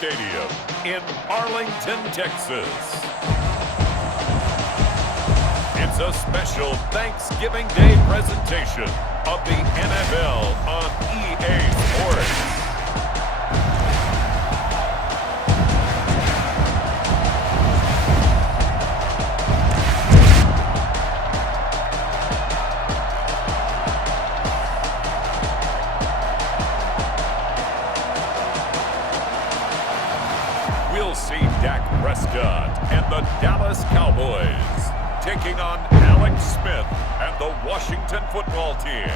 Stadium in Arlington, Texas. It's a special Thanksgiving Day presentation of the NFL on EA Sports. We'll see Dak Prescott and the Dallas Cowboys taking on Alex Smith and the Washington football team.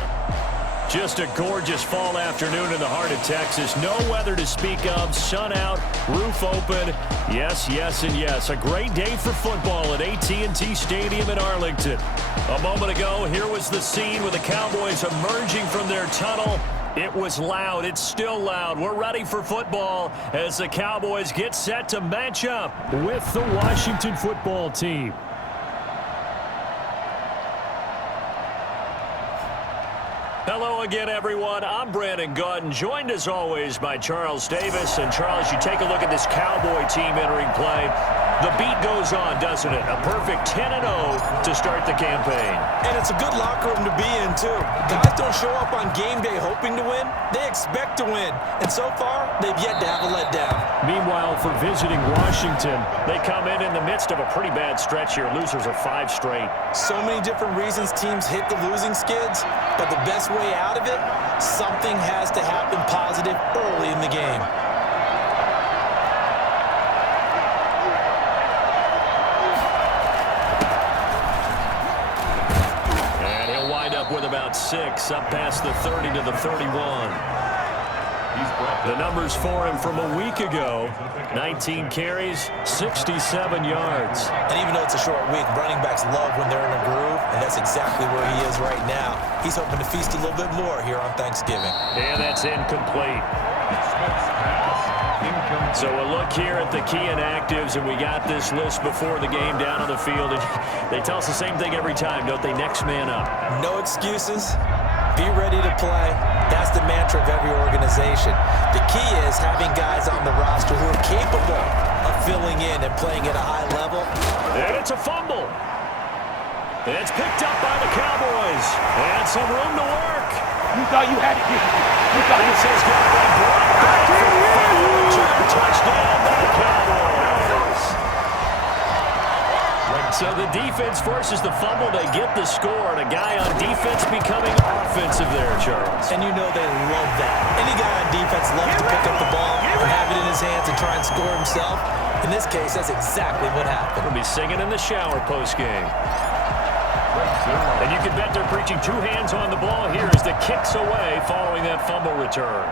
Just a gorgeous fall afternoon in the heart of Texas. No weather to speak of. Sun out, roof open. Yes, yes, and yes. A great day for football at AT&T Stadium in Arlington. A moment ago, here was the scene with the Cowboys emerging from their tunnel. It was loud. It's still loud. We're ready for football as the Cowboys get set to match up with the Washington football team. Hello again, everyone. I'm Brandon Gautin, joined as always by Charles Davis. And Charles, you take a look at this Cowboy team entering play. The beat goes on, doesn't it? A perfect 10-0 to start the campaign. And it's a good locker room to be in, too. Guys don't show up on game day hoping to win. They expect to win. And so far, they've yet to have a letdown. Meanwhile, for visiting Washington, they come in the midst of a pretty bad stretch here. Losers of 5 straight. So many different reasons teams hit the losing skids, but the best way out of it, something has to happen positive early in the game. With about 6, up past the 30 to the 31. The numbers for him from a week ago: 19 carries, 67 yards. And even though it's a short week, running backs love when they're in a groove, and that's exactly where he is right now. He's hoping to feast a little bit more here on Thanksgiving. And that's incomplete. So a look here at the key inactives, and we got this list before the game down on the field. And they tell us the same thing every time, don't they? Next man up. No excuses. Be ready to play. That's the mantra of every organization. The key is having guys on the roster who are capable of filling in and playing at a high level. And it's a fumble. And it's picked up by the Cowboys. And some room to work. You thought you had it. You thought this is going to be brought back for a touchdown by the Cowboys. So the defense forces the fumble. They get the score, and a guy on defense becoming offensive there, Charles. And you know they love that. Any guy on defense loves to pick up the ball and have it in his hands and try and score himself. In this case, that's exactly what happened. We'll be singing in the shower post-game. And you can bet they're preaching 2 hands on the ball here as the kick's away following that fumble return.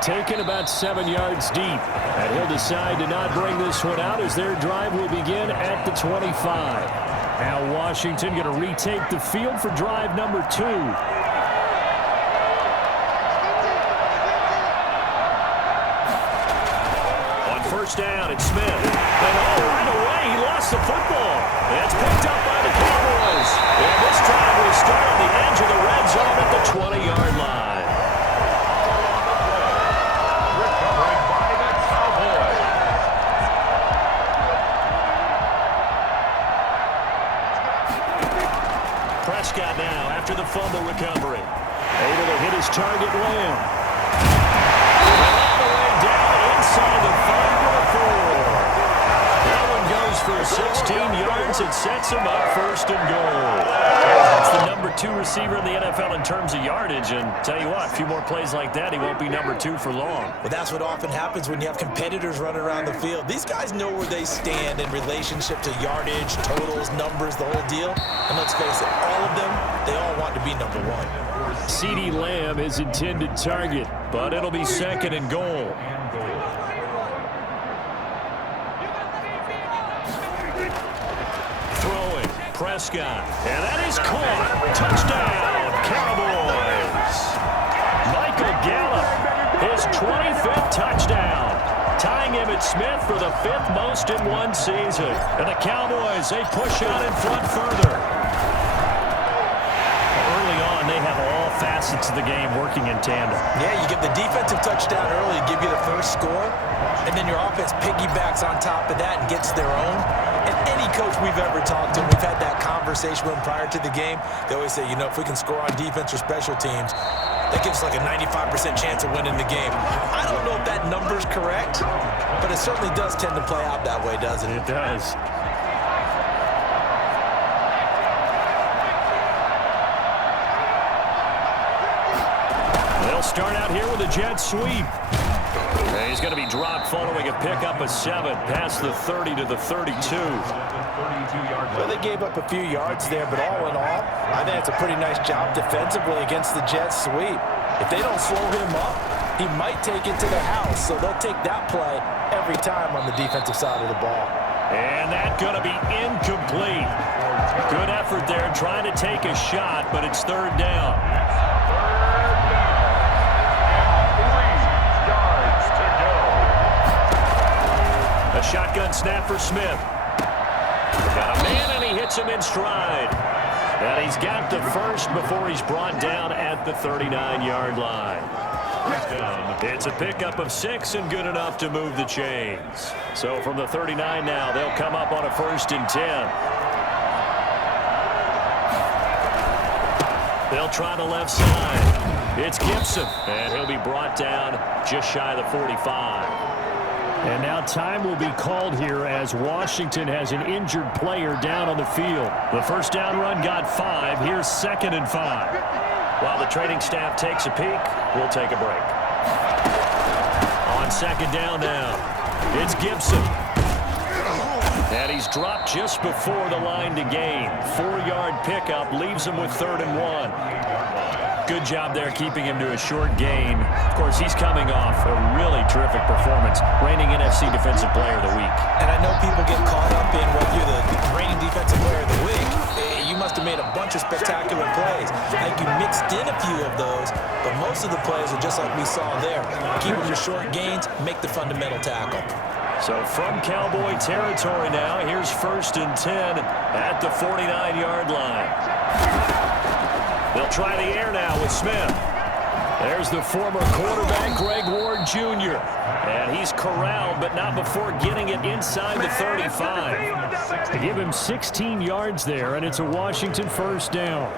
Taken about 7 yards deep. And he'll decide to not bring this one out as their drive will begin at the 25. Now Washington going to retake the field for drive number 2. On first down, it's Smith. And right away, he lost the football. That's picked up by the Cowboys. And this drive will start at the edge of the red zone at the 20-yard line. Recovered by the Cowboys. Prescott now after the fumble recovery. Able to hit his target, Lamb. All the way down inside the 5 to the 4. That one goes for 16 yards and sets him up first and goal. That's the number 2 receiver in the NFL in terms of yardage, and tell you what, a few more plays like that, he won't be number 2 for long. Well, that's what often happens when you have competitors running around the field. These guys know where they stand in relationship to yardage, totals, numbers, the whole deal. And let's face it, all of them, they all want to be number 1. CeeDee Lamb is intended target, but it'll be second and goal. Throwing, Prescott, and that is caught. Touchdown, Cowboys. Michael Gallup, his 25th touchdown, tying Emmitt Smith for the 5th most in one season. And the Cowboys, they push out in front further. Early on, they have all facets of the game working in tandem. Yeah, you get the defensive touchdown early, give you the first score, and then your offense piggybacks on top of that and gets their own. And any coach we've ever talked to, we've had that conversation with them prior to the game, they always say, you know, if we can score on defense or special teams, that gives us like a 95% chance of winning the game. I don't know if that number's correct, but it certainly does tend to play out that way, doesn't it? It does. They'll start out here with a jet sweep. And he's going to be dropped following a pickup of 7 past the 30 to the 32. Well, they gave up a few yards there, but all in all, I think it's a pretty nice job defensively against the jet sweep. If they don't slow him up, he might take it to the house, so they'll take that play every time on the defensive side of the ball. And that's going to be incomplete. Good effort there trying to take a shot, but it's 3rd down. A shotgun snap for Smith. Got a man, and he hits him in stride. And he's got the first before he's brought down at the 39-yard line. It's a pickup of 6 and good enough to move the chains. So from the 39 now, they'll come up on a 1st and 10. They'll try the left side. It's Gibson, and he'll be brought down just shy of the 45. And now time will be called here as Washington has an injured player down on the field. The first down run got 5. Here's 2nd and 5. While the training staff takes a peek, we'll take a break. On 2nd down now, it's Gibson. And he's dropped just before the line to gain. 4-yard pickup leaves him with 3rd and 1. Good job there keeping him to a short gain. Of course, he's coming off a really terrific performance, reigning NFC Defensive Player of the Week. And I know people get caught up in whether you're the reigning Defensive Player of the Week. You must have made a bunch of spectacular plays. I think you mixed in a few of those, but most of the plays are just like we saw there. Keep them to short gains, make the fundamental tackle. So from Cowboy territory now, here's 1st and 10 at the 49-yard line. They'll try the air now with Smith. There's the former quarterback, Greg Ward Jr. And he's corralled, but not before getting it inside the 35. They give him 16 yards there, and it's a Washington 1st down.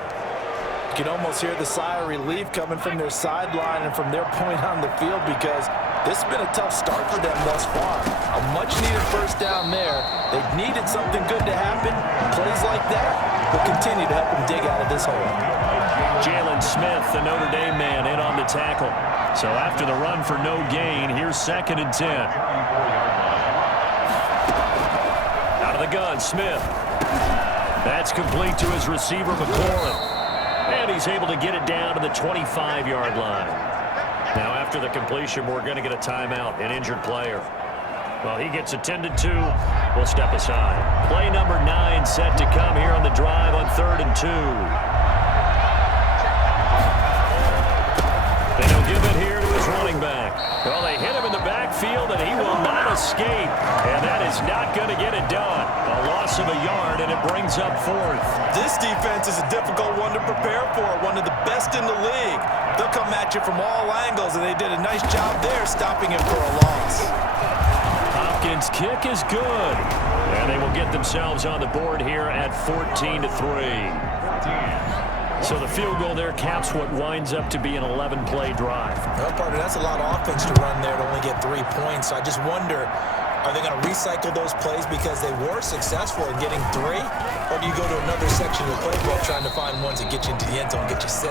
You can almost hear the sigh of relief coming from their sideline and from their point on the field because this has been a tough start for them thus far. A much-needed 1st down there. They've needed something good to happen. Plays like that will continue to help them dig out of this hole. Jalen Smith, the Notre Dame man, in on the tackle. So after the run for no gain, here's 2nd and 10. Out of the gun, Smith. That's complete to his receiver, McLaurin. And he's able to get it down to the 25-yard line. Now after the completion, we're going to get a timeout, an injured player. Well, he gets attended to. We'll step aside. Play number 9 set to come here on the drive on 3rd and 2. And he'll give it here to his running back. Well, they hit him in the backfield, and he will not escape. And that is not going to get it done. A loss of a yard, and it brings up 4th. This defense is a difficult one to prepare for, one of the best in the league. They'll come at you from all angles, and they did a nice job there stopping him for a loss. Hopkins' kick is good. And they will get themselves on the board here at 14-3. So the field goal there caps what winds up to be an 11-play drive. Well, partner, that's a lot of offense to run there to only get 3 points. So I just wonder, are they going to recycle those plays because they were successful in getting 3? Or do you go to another section of the playbook trying to find ones that get you into the end zone and get you 6? The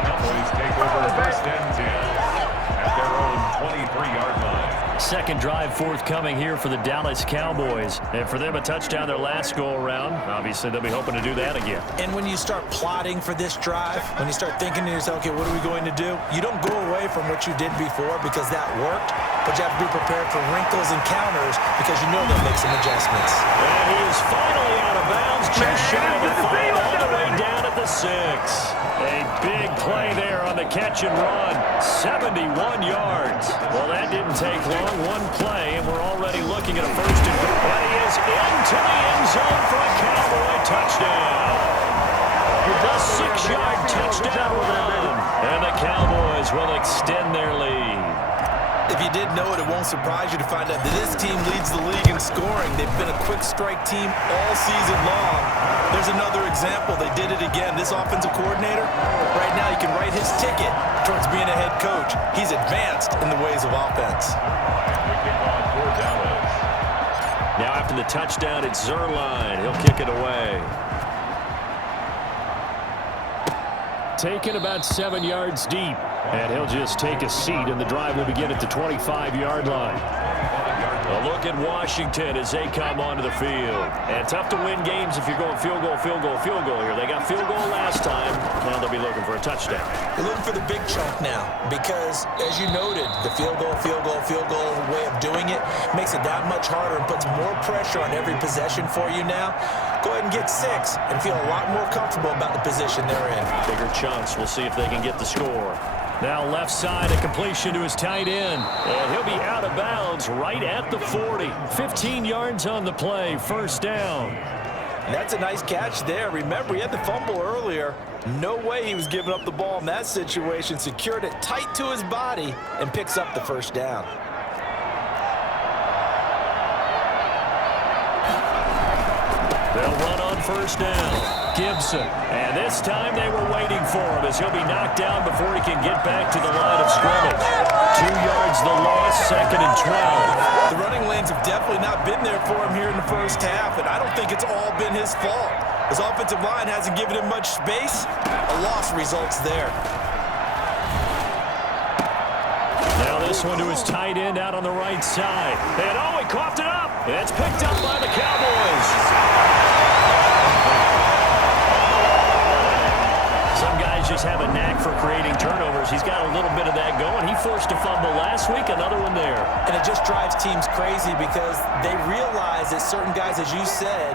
Cowboys take over 1st and 10 at their own 23-yard line. Second drive forthcoming here for the Dallas Cowboys. And for them, a touchdown their last go-around. Obviously, they'll be hoping to do that again. And when you start plotting for this drive, when you start thinking to yourself, okay, what are we going to do? You don't go away from what you did before because that worked, but you have to be prepared for wrinkles and counters because you know they'll make some adjustments. And he is finally out of bounds, just shy of the 5, all the way down at the 6. A big play there on the catch and run, 71 yards. Well, that didn't take long, one play, and we're already looking at a 1st and goal. But he is into the end zone for a Cowboy touchdown. The 6-yard touchdown run. And the Cowboys will extend their lead. If you didn't know it, it won't surprise you to find out that this team leads the league in scoring. They've been a quick strike team all season long. There's another example. They did it again. This offensive coordinator, right now he can write his ticket towards being a head coach. He's advanced in the ways of offense. Now after the touchdown, it's Zerline. He'll kick it away. Taken about 7 yards deep. And he'll just take a seat, and the drive will begin at the 25-yard line. A look at Washington as they come onto the field. And tough to win games if you're going field goal, field goal, field goal here. They got field goal last time. Now they'll be looking for a touchdown. They're looking for the big chunk now because, as you noted, the field goal way of doing it makes it that much harder and puts more pressure on every possession for you now. Go ahead and get 6 and feel a lot more comfortable about the position they're in. Bigger chunks. We'll see if they can get the score. Now left side, a completion to his tight end. And he'll be out of bounds right at the 40. 15 yards on the play, first down. And that's a nice catch there. Remember, he had the fumble earlier. No way he was giving up the ball in that situation. Secured it tight to his body and picks up the first down. They'll run on first down. Gibson. And this time they were waiting for him as he'll be knocked down before he can get back to the line of scrimmage. 2 yards the loss, 2nd and 12. The running lanes have definitely not been there for him here in the first half, and I don't think it's all been his fault. His offensive line hasn't given him much space. A loss results there. Now this one to his tight end out on the right side. And oh, he coughed it up. It's picked up by the Cowboys. Some guys just have a knack for creating turnovers. He's got a little bit of that going. He forced a fumble last week, another one there. And it just drives teams crazy because they realize that certain guys, as you said,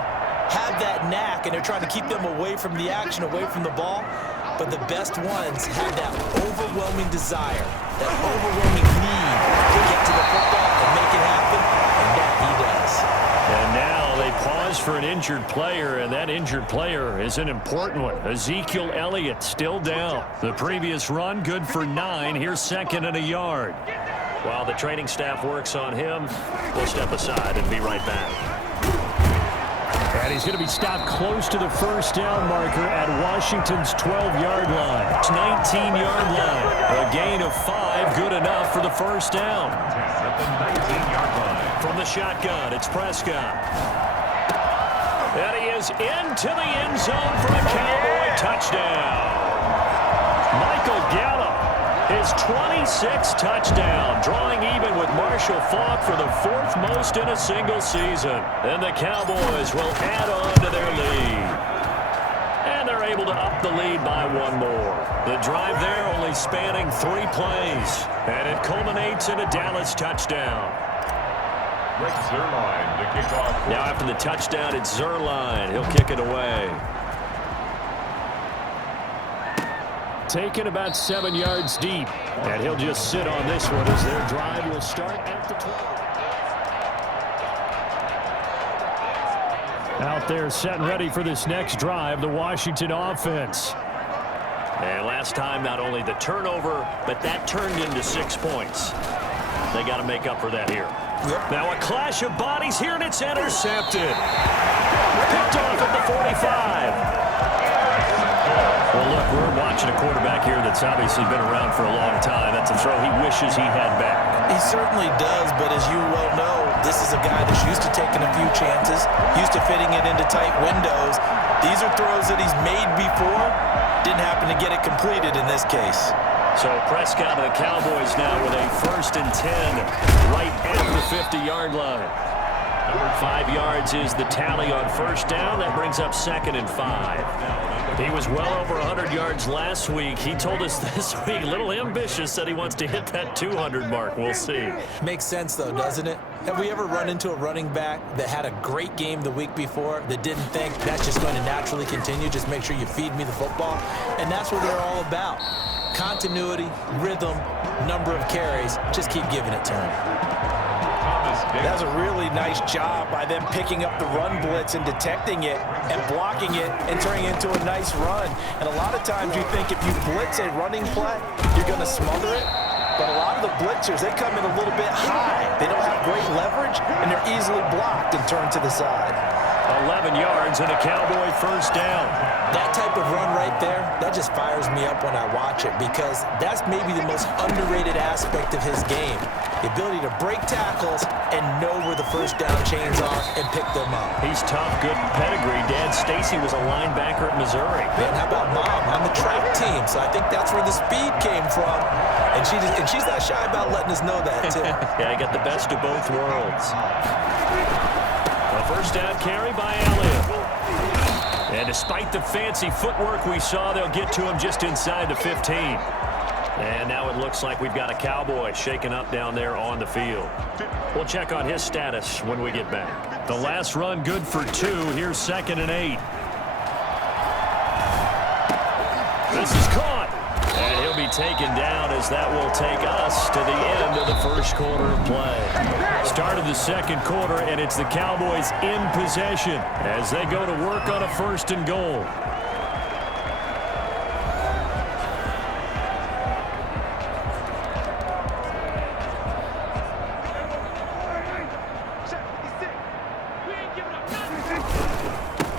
have that knack, and they're trying to keep them away from the action, away from the ball. But the best ones have that overwhelming desire, that overwhelming need to get to the football and make it happen, and that he does. And now they pause for an injured player, and that injured player is an important one. Ezekiel Elliott still down. The previous run, good for 9. Here's 2nd and a yard. While the training staff works on him, we'll step aside and be right back. And he's going to be stopped close to the first down marker at Washington's 12-yard line. 19-yard line. A gain of 5, good enough for the first down. At the 19-yard line. From the shotgun, it's Prescott. And he is into the end zone for a Cowboy touchdown. Michael Gallup, his 26th touchdown, drawing even with Marshall Faulk for the 4th most in a single season. And the Cowboys will add on to their lead. And they're able to up the lead by 1 more. The drive there only spanning 3 plays. And it culminates in a Dallas touchdown. Zerline to kick off. Now after the touchdown, it's Zerline. He'll kick it away. Taken about 7 yards deep. And he'll just sit on this one as their drive will start at the 12. Out there set and ready for this next drive, the Washington offense. And last time, not only the turnover, but that turned into 6 points. They got to make up for that here. Yep. Now a clash of bodies here, and it's intercepted. Picked off at the 45. Well, look, we're watching a quarterback here that's obviously been around for a long time. That's a throw he wishes he had back. He certainly does, but as you well know, this is a guy that's used to taking a few chances, used to fitting it into tight windows. These are throws that he's made before. Didn't happen to get it completed in this case. So Prescott and the Cowboys now with a 1st and 10 right at the 50-yard line. 5 yards is the tally on first down. That brings up 2nd and 5. He was well over 100 yards last week. He told us this week, a little ambitious, said he wants to hit that 200 mark. We'll see. Makes sense, though, doesn't it? Have we ever run into a running back that had a great game the week before that didn't think that's just going to naturally continue? Just make sure you feed me the football. And that's what they're all about. Continuity, rhythm, number of carries. Just keep giving it to him. That's a really nice job by them picking up the run blitz and detecting it and blocking it and turning it into a nice run. And a lot of times you think if you blitz a running play, you're going to smother it. But a lot of the blitzers, they come in a little bit high. They don't have great leverage, and they're easily blocked and turned to the side. 11 yards and a Cowboy first down. That type of run right there, that just fires me up when I watch it because that's maybe the most underrated aspect of his game. The ability to break tackles and know where the first down chains are and pick them up. He's tough, good pedigree. Dad Stacy was a linebacker at Missouri. Man, how about Mom on the track team? So I think that's where the speed came from. And she's not shy about letting us know that, too. Yeah, I got the best of both worlds. A first down carry by Elliott. And despite the fancy footwork we saw, they'll get to him just inside the 15. And now it looks like we've got a Cowboy shaken up down there on the field. We'll check on his status when we get back. The last run good for 2. Here's 2nd and 8. This is caught. And he'll be taken down as that will take us to the end of the first quarter of play. Start of the second quarter, and it's the Cowboys in possession as they go to work on a 1st and goal.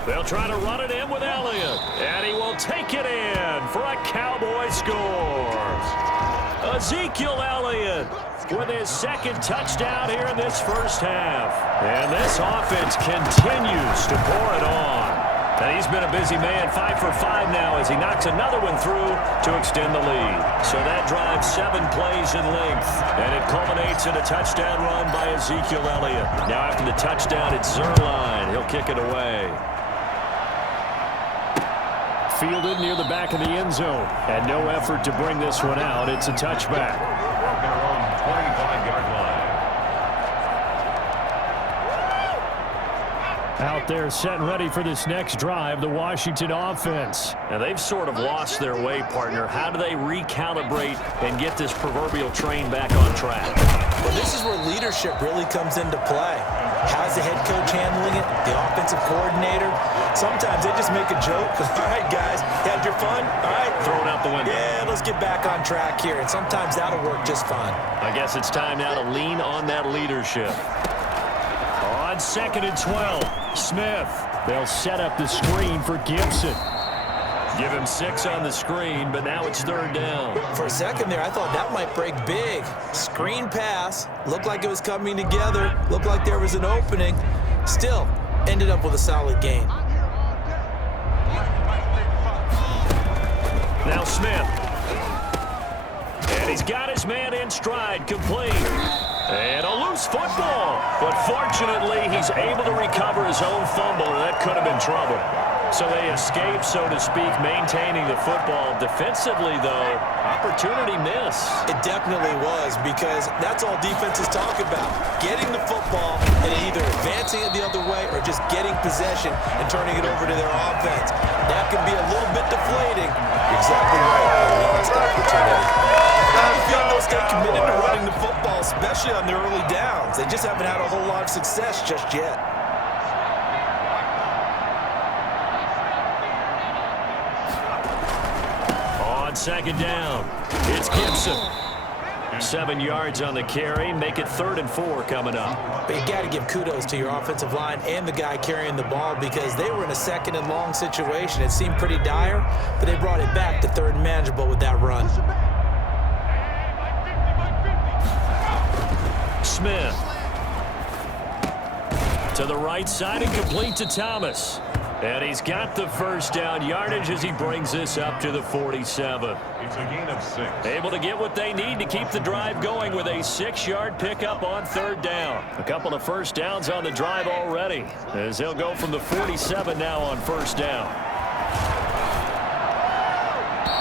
They'll try to run it in with Elliott, and he will take it in for a Cowboy score. Ezekiel Elliott with his 2nd touchdown here in this first half. And this offense continues to pour it on. And he's been a busy man, 5 for 5 now as he knocks another one through to extend the lead. So that drives 7 plays in length, and it culminates in a touchdown run by Ezekiel Elliott. Now after the touchdown, it's Zerline. He'll kick it away. Fielded near the back of the end zone. And no effort to bring this one out. It's a touchback. Their own 25-yard line. Out there set and ready for this next drive, the Washington offense. Now they've sort of lost their way, partner. How do they recalibrate and get this proverbial train back on track? Well, this is where leadership really comes into play. How's the head coach handling it? The offensive coordinator? Sometimes they just make a joke. All right, guys, had your fun? All right. Throw it out the window. Yeah, let's get back on track here. And sometimes that'll work just fine. I guess it's time now to lean on that leadership. On 2nd and 12, Smith. They'll set up the screen for Gibson. Give him 6 on the screen, but now it's 3rd down. For a second there, I thought that might break big. Screen pass. Looked like it was coming together. Looked like there was an opening. Still, ended up with a solid gain. Now Smith. And he's got his man in stride, complete. And a loose football. But fortunately, he's able to recover his own fumble, and that could have been trouble. So they escape, so to speak, maintaining the football. Defensively, though, opportunity miss. It definitely was, because that's all defenses talk about. Getting the football and either advancing it the other way or just getting possession and turning it over to their offense. That can be a little bit deflating. Exactly right. A lost opportunity. I feel they'll stay committed to running the football, especially on their early downs. They just haven't had a whole lot of success just yet. On 2nd down, it's Gibson. 7 yards on the carry, make it 3rd and 4 coming up. But you got to give kudos to your offensive line and the guy carrying the ball, because they were in a 2nd and long situation. It seemed pretty dire, but they brought it back to 3rd and manageable with that run. Smith. To the right side and complete to Thomas. And he's got the first down yardage as he brings this up to the 47. It's a gain of 6. Able to get what they need to keep the drive going with a 6-yard pickup on 3rd down. A couple of first downs on the drive already, as they'll go from the 47 now on 1st down.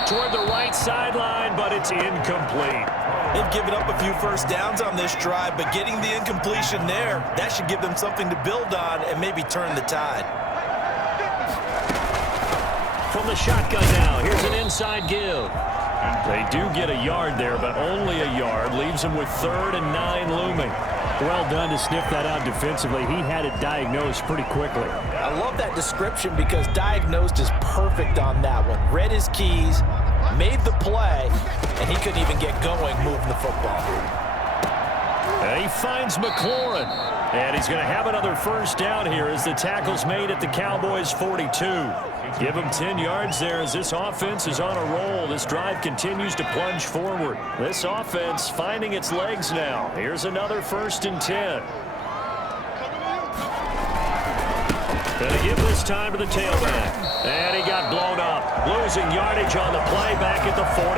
Toward the right sideline, but it's incomplete. They've given up a few first downs on this drive, but getting the incompletion there, that should give them something to build on and maybe turn the tide. From the shotgun now, here's an inside give. They do get a yard there, but only a yard. Leaves them with 3rd and 9 looming. Well done to sniff that out defensively. He had it diagnosed pretty quickly. I love that description because diagnosed is perfect on that one. Read his keys, made the play, and he couldn't even get going moving the football. And he finds McLaurin. And he's going to have another first down here as the tackle's made at the Cowboys' 42. Give him 10 yards there as this offense is on a roll. This drive continues to plunge forward. This offense finding its legs now. Here's another 1st and 10. Going to give this time to the tailback. And he got blown up. Losing yardage on the play back at the 44.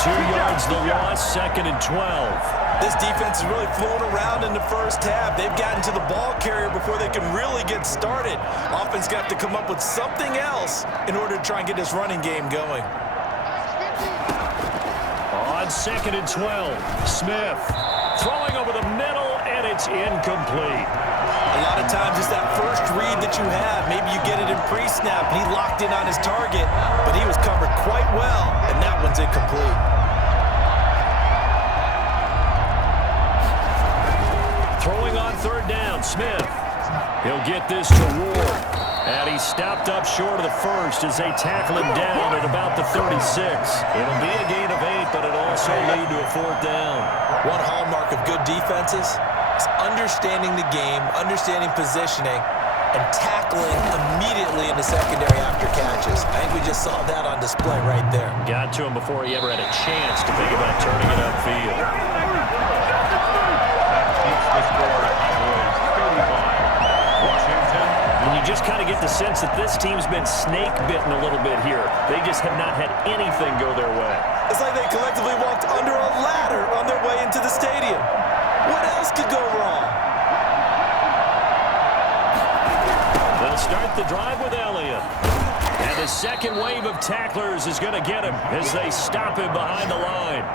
2 yards the loss, 2nd and 12. This defense is really flown around in the first half. They've gotten to the ball carrier before they can really get started. Offense got to come up with something else in order to try and get this running game going. On 2nd and 12, Smith throwing over the middle, and it's incomplete. A lot of times it's that first read that you have. Maybe you get it in pre-snap, and he locked in on his target, but he was covered quite well, and that one's incomplete. Throwing on 3rd down, Smith. He'll get this to Ward. And he's stopped up short of the 1st as they tackle him down at about the 36. It'll be a gain of 8, but it'll also lead to a 4th down. One hallmark of good defenses is understanding the game, understanding positioning, and tackling immediately in the secondary after catches. I think we just saw that on display right there. Got to him before he ever had a chance to think about turning it upfield. And you just kind of get the sense that this team's been snake-bitten a little bit here. They just have not had anything go their way. It's like they collectively walked under a ladder on their way into the stadium. What else could go wrong? They'll start the drive with Elliott. And the second wave of tacklers is going to get him as they stop him behind the line.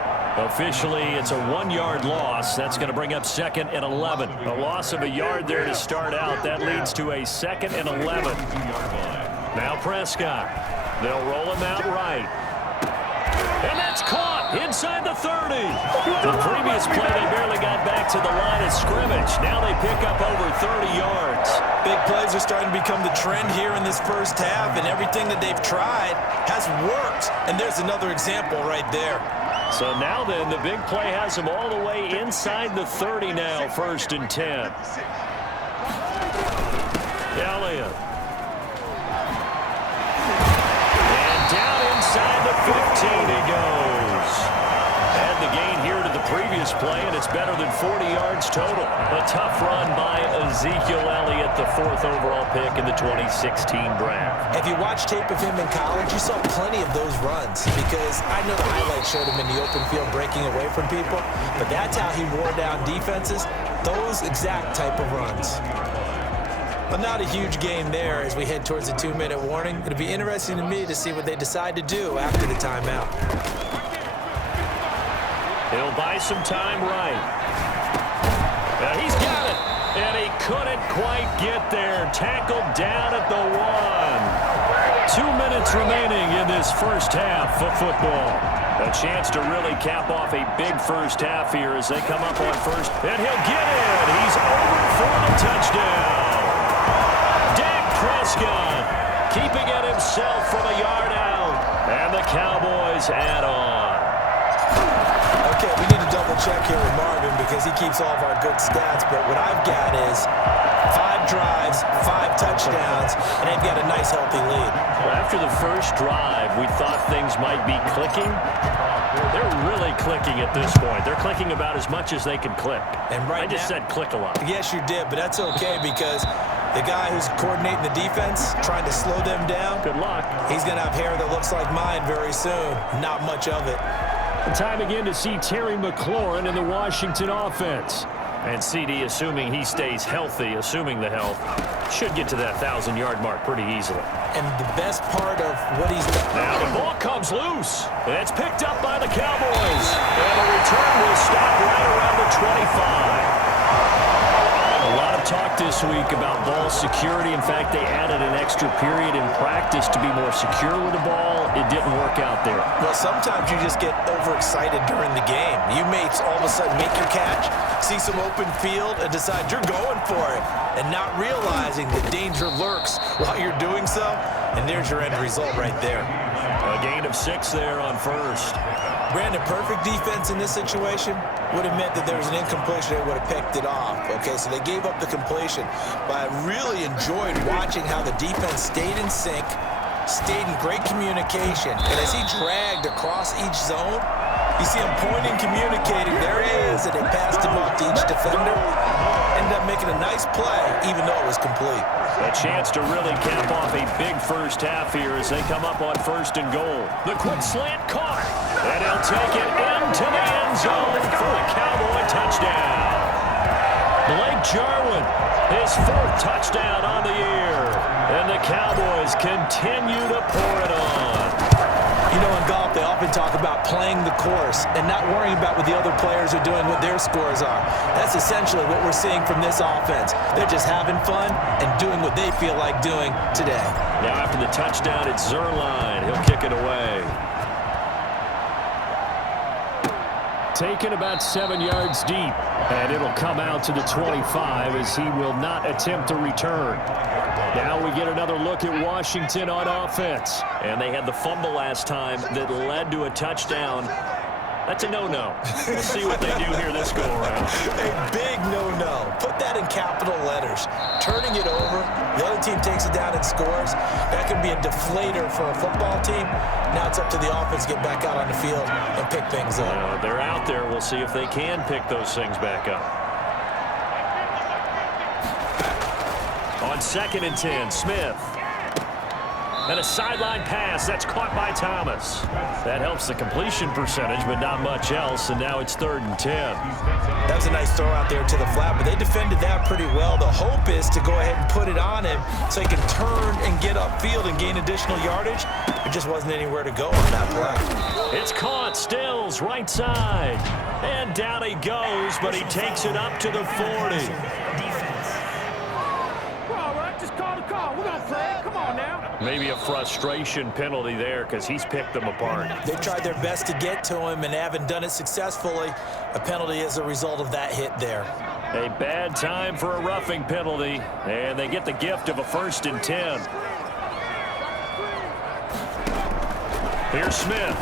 Officially, it's a 1-yard loss. That's going to bring up 2nd and 11. A loss of a yard there to start out. That leads to a 2nd and 11. Now Prescott. They'll roll him out right. And that's caught inside the 30. The previous play, they barely got back to the line of scrimmage. Now they pick up over 30 yards. Big plays are starting to become the trend here in this first half, and everything that they've tried has worked. And there's another example right there. So now then, the big play has him all the way inside the 30 now, 1st and 10. Elliott. And down inside the 15 he goes. And the gain here to the previous play, and it's better than 40 yards total. A tough run by Ezekiel Elliott, the 4th overall pick in the 2016 draft. If you watch tape of him in college, you saw plenty of those runs because I know the highlights showed him in the open field breaking away from people, but that's how he wore down defenses, those exact type of runs. But not a huge gain there as we head towards the 2-minute warning. It'll be interesting to me to see what they decide to do after the timeout. He'll buy some time right. Now he's got it. And he couldn't quite get there. Tackled down at the 1. 2 minutes remaining in this first half of football. A chance to really cap off a big first half here as they come up on first. And he'll get it. He's over for the touchdown. Dak Prescott keeping it himself from a yard out. And the Cowboys add on. Okay, we need to double check here with Marvin because he keeps all of our good stats, but what I've got is 5 drives, 5 touchdowns, and they've got a nice healthy lead. Well, after the first drive, we thought things might be clicking. They're really clicking at this point. They're clicking about as much as they can click. And right I just said click a lot. Yes, you did, but that's okay because the guy who's coordinating the defense, trying to slow them down, Good luck. he's going to have hair that looks like mine very soon. Not much of it. Time again to see Terry McLaurin in the Washington offense. And CD, assuming he stays healthy, assuming the health, should get to that 1,000-yard mark pretty easily. And the best part of what he's done. Now the ball comes loose. And it's picked up by the Cowboys. And the return will stop right around the 25. A lot of talk this week about ball security. In fact, they added an extra period in practice to be more secure with the ball. It didn't work out there. Well, sometimes you just get overexcited during the game. You may all of a sudden make your catch, see some open field and decide you're going for it, and not realizing the danger lurks while you're doing so, and there's your end result right there. A gain of 6 there on first. Brandon, perfect defense in this situation would have meant that there was an incompletion that would have picked it off. Okay, so they gave up the completion, but I really enjoyed watching how the defense stayed in sync, stayed in great communication, and as he dragged across each zone, you see him pointing, communicating, there he is, and they passed him off to each defender. Ended up making a nice play, even though it was complete. A chance to really cap off a big first half here as they come up on 1st and goal. The quick slant caught, and he'll take it into the end zone for a Cowboy touchdown. Blake Jarwin, his 4th touchdown on the year, and the Cowboys continue to pour it on. You know, in golf, they often talk about playing the course and not worrying about what the other players are doing, what their scores are. That's essentially what we're seeing from this offense. They're just having fun and doing what they feel like doing today. Now after the touchdown, it's Zerline. He'll kick it away. Taken about 7 yards deep, and it'll come out to the 25 as he will not attempt a return. Now we get another look at Washington on offense. And they had the fumble last time that led to a touchdown. That's a no-no. We'll see what they do here this go-around. A big no-no. Put that in capital letters. Turning it over, the other team takes it down and scores. That can be a deflator for a football team. Now it's up to the offense to get back out on the field and pick things up. They're out there. We'll see if they can pick those things back up. On 2nd and 10, Smith. And a sideline pass. That's caught by Thomas. That helps the completion percentage, but not much else. And now it's 3rd and 10. That was a nice throw out there to the flat, but they defended that pretty well. The hope is to go ahead and put it on him so he can turn and get upfield and gain additional yardage. There just wasn't anywhere to go on that play. It's caught. Stills, right side. And down he goes, but he takes it up to the 40. Maybe a frustration penalty there because he's picked them apart. They've tried their best to get to him and haven't done it successfully. A penalty is a result of that hit there. A bad time for a roughing penalty, and they get the gift of a 1st and 10. Here's Smith.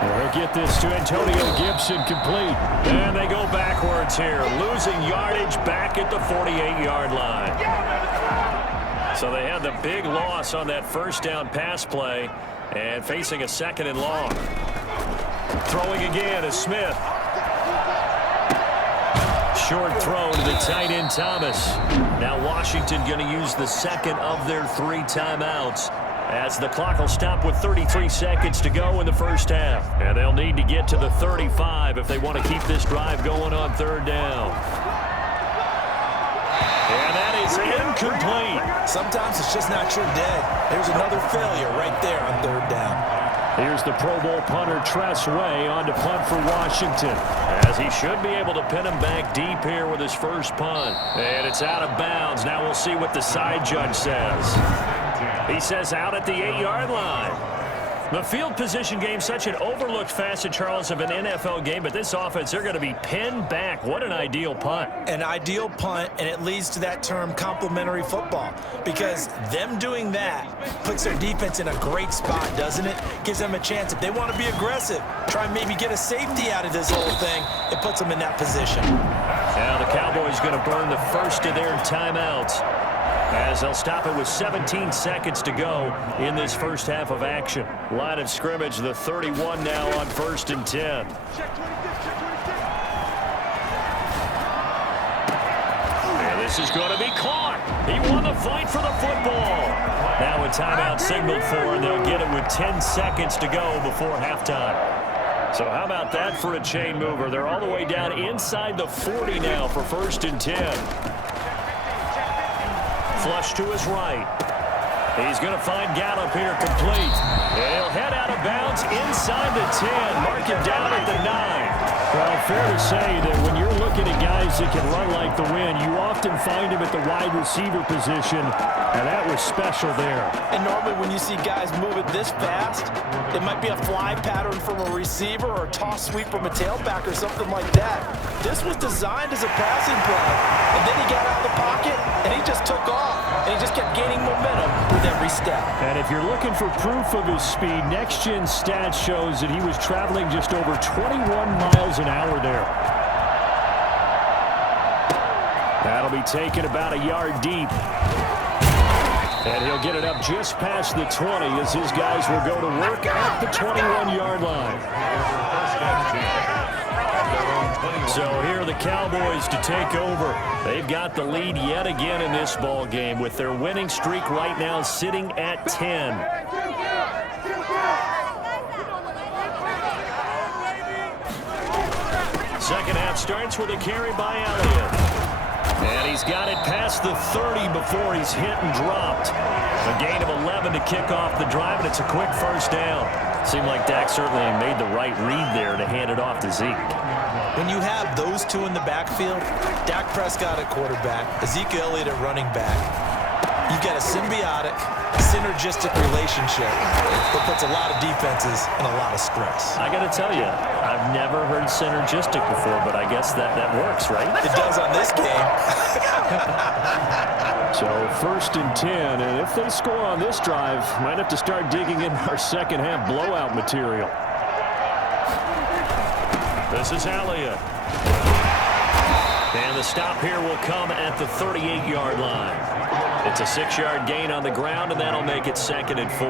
They'll get this to Antonio Gibson complete. And they go backwards here, losing yardage back at the 48-yard line. So they had the big loss on that 1st down pass play and facing a 2nd and long. Throwing again is Smith. Short throw to the tight end Thomas. Now Washington going to use the 2nd of their 3 timeouts as the clock will stop with 33 seconds to go in the 1st half. And they'll need to get to the 35 if they want to keep this drive going on 3rd down. And that is incomplete. Sometimes it's just not your day. There's another failure right there on 3rd down. Here's the Pro Bowl punter Tress Way on to punt for Washington, as he should be able to pin him back deep here with his first punt. And it's out of bounds. Now we'll see what the side judge says. He says out at the 8-yard line. The field position game, such an overlooked facet, Charles, of an NFL game, but this offense, they're going to be pinned back. What an ideal punt. An ideal punt, and it leads to that term complementary football, because them doing that puts their defense in a great spot, doesn't it? Gives them a chance. If they want to be aggressive, try and maybe get a safety out of this whole thing, it puts them in that position. Now the Cowboys going to burn the 1st of their timeouts, as they'll stop it with 17 seconds to go in this 1st half of action. Line of scrimmage, the 31 now on 1st and 10. And this is going to be caught. He won the fight for the football. Now a timeout signaled for, and they'll get it with 10 seconds to go before halftime. So how about that for a chain mover? They're all the way down inside the 40 now for 1st and 10. Flush to his right. He's going to find Gallup here complete. And he'll head out of bounds inside the 10. Mark it down at the 9. Well, fair to say that when you're looking at guys players that can run like the wind. You often find him at the wide receiver position, and that was special there. And normally when you see guys move it this fast, it might be a fly pattern from a receiver or a toss sweep from a tailback or something like that. This was designed as a passing play. And then he got out of the pocket, and he just took off. And he just kept gaining momentum with every step. And if you're looking for proof of his speed, next-gen stats shows that he was traveling just over 21 miles an hour there. That'll be taken about a yard deep. And he'll get it up just past the 20 as his guys will go to work at the 21-yard line. So here are the Cowboys to take over. They've got the lead yet again in this ball game with their winning streak right now sitting at 10. Second half starts with a carry by Elliott. And he's got it past the 30 before he's hit and dropped. A gain of 11 to kick off the drive, and it's a quick first down. Seemed like Dak certainly made the right read there to hand it off to Zeke. When you have those two in the backfield, Dak Prescott at quarterback, Ezekiel Elliott at running back, you've got a symbiotic, synergistic relationship that puts a lot of defenses in a lot of stress. I got to tell you, I've never heard synergistic before, but I guess that works, right? It does on this game. So 1st and 10, and if they score on this drive, might have to start digging in our second half blowout material. This is Elliott. And the stop here will come at the 38-yard line. It's a 6-yard gain on the ground, and that'll make it 2nd and 4.